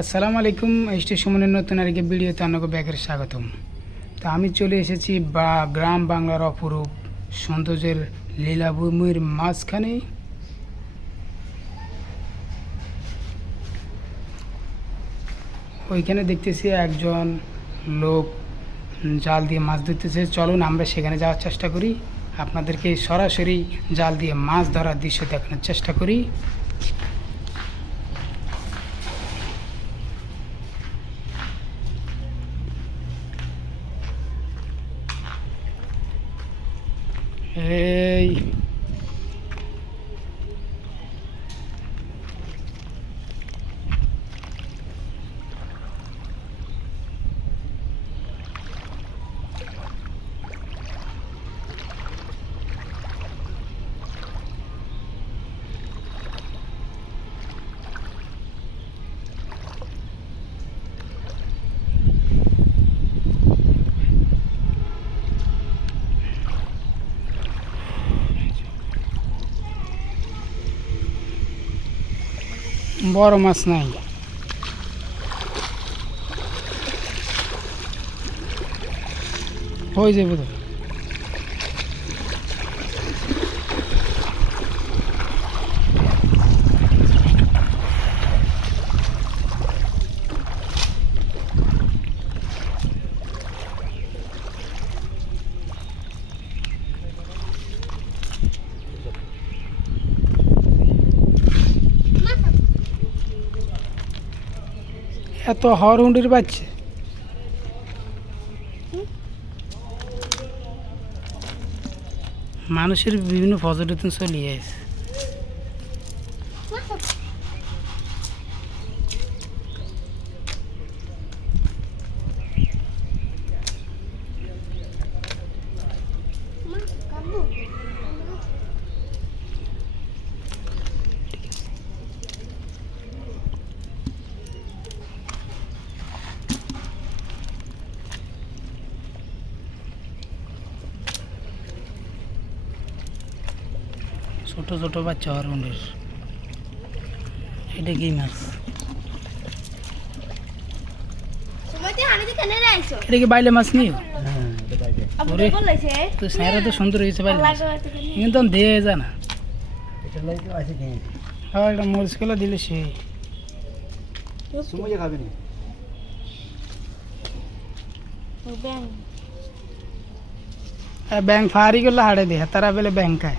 আসসালামু আলাইকুম এসটি সুমনের নতুন আরেকটি ভিডিওতে আপনাকে ব্যাগের স্বাগতম। তো আমি চলে এসেছি বা গ্রাম বাংলার অপরূপ সৌন্দর্যের লীলাভূমির মাঝখানে। ওইখানে দেখতেছি একজন লোক জাল দিয়ে মাছ ধরতেছে। চলুন আমরা সেখানে যাওয়ার চেষ্টা করি। আপনাদেরকে সরাসরি জাল দিয়ে মাছ ধরার দৃশ্য দেখানোর চেষ্টা করি। এই বড় মাছ নাই হয়ে যাবে তো এত হর হুন্ডির বাচ্চা। মানুষের বিভিন্ন পর্যটন চলিয়ে আছে ছোট ছোট বাচ্চা হর হুন্ডির এটা কি মাছ? এটা কি বাইলে মাছ নিও ওরে। তো স্যারা তো সুন্দর হয়েছে বাইলে মাছ। কিন্তু দিয়ে যায় না। হ্যাঁ এটা মরিচ কলা দিলে সেই সুমজে খাবে নি? ব্যাংক ফারি করলে হাড়ে দিয়ে তারা বেলে ব্যাংক খায়।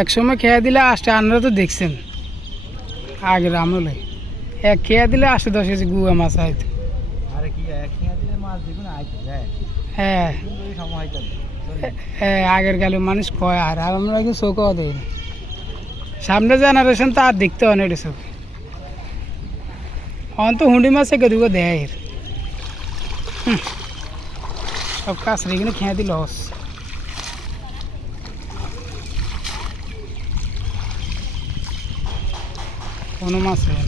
এক সময় খেয়ে দিলে আসতে আপনারা তো দেখছেন। আগের আমলে। এক খেয়া দিলে আসতে দশ কেজি গুয়া মাছ হয়তো যায় হ্যাঁ। হ্যাঁ আগের গেলে মানুষ কয় আর আমরা কি চোখও না। সামনে জেনারেশন তো আর দেখতে হয় না এটা অন্ত হুন্ডি মাছে গেদুগো দেয়। সব কাজ রেখে খেয়ে দিল লস কোনো মাছ হবে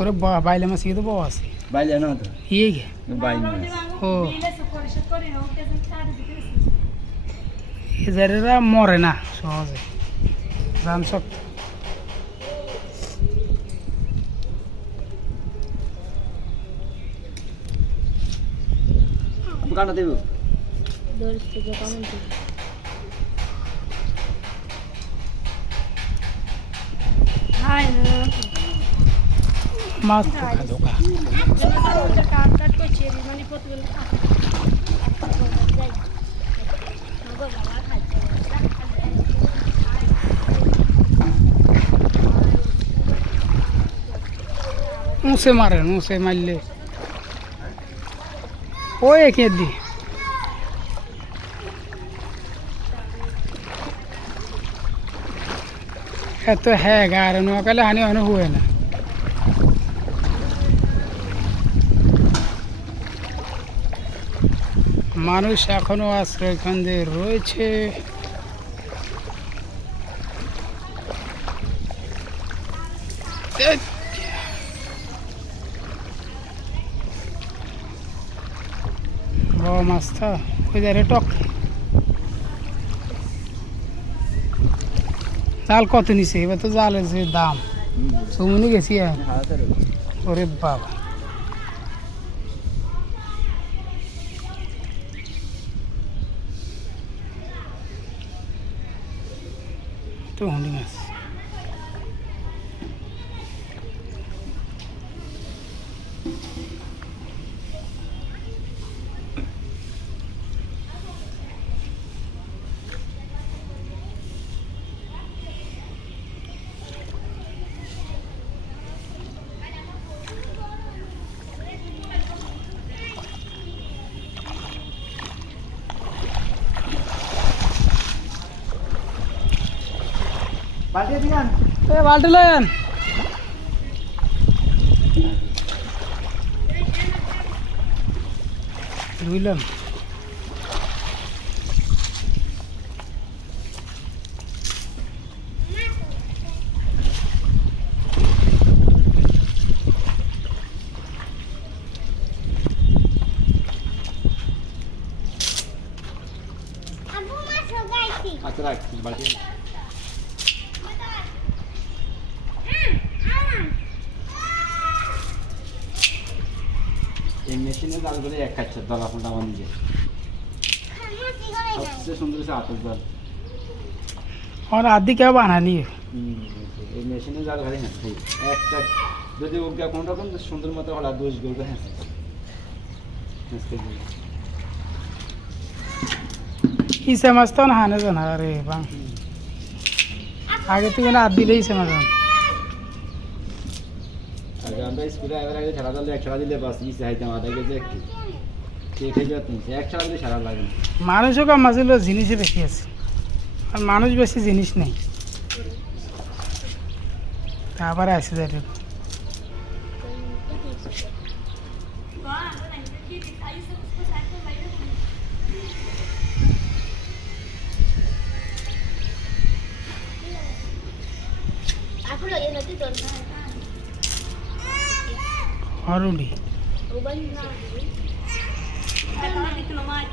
ওরে বা বাইলে মাছ কিন্তু বউ আছে বাইলে না তো ইয়ে গে বাইলে না ও বিলে সে পরিশোধ করে না ওকে যে ছাড় দিতে এ জারেরা মরে না সহজে দাম সব কাটা দেবো Dois que মাছ ধোকা ধোকা উঁচে মারেন উঁচে মারলে। ও একে দি। এত হ্যাঁ গার নোয়াকালে হানি অনেক হুয়ে না। মানুষ এখনও আশ্রয় কেন্দ্রে রয়েছে। বড় মাছ তো ওই ধারে টক। জাল কত নিছে? এবার তো জালের যে দাম। সুমনি গেছি আর। ওরে বাবা। তো হুন্ডি মাছ বালতি দিলাম এ এই মেশিনে জালগুলো এক খাচ্ছে দলা ফোনটা আমার নিজে Kamu tinggal aja. সবচেয়ে সুন্দর হচ্ছে আতর জাল और आदि क्या बनानी है হুম, এই মেশিনে জাল খালি হ্যাঁ সেই একটা যদি ওকে কোনো রকম সুন্দর মতো হলা দোষ গরু হ্যাঁ ही समझता ना हाने जाना अरे बांग आगे तो ये ना आदि ले ভাই স্কুলে আইবার আগে সারা দিলে এক দিলে বাস কি চাইতাম আধা কেজি এক মানুষও কাম আছিল জিনিসই বেশি আছে। আর মানুষ বেশি জিনিস নেই। তারপরে আসে যাই Gracias. হরুডি Ubah na. তারা দেখতে না মাছ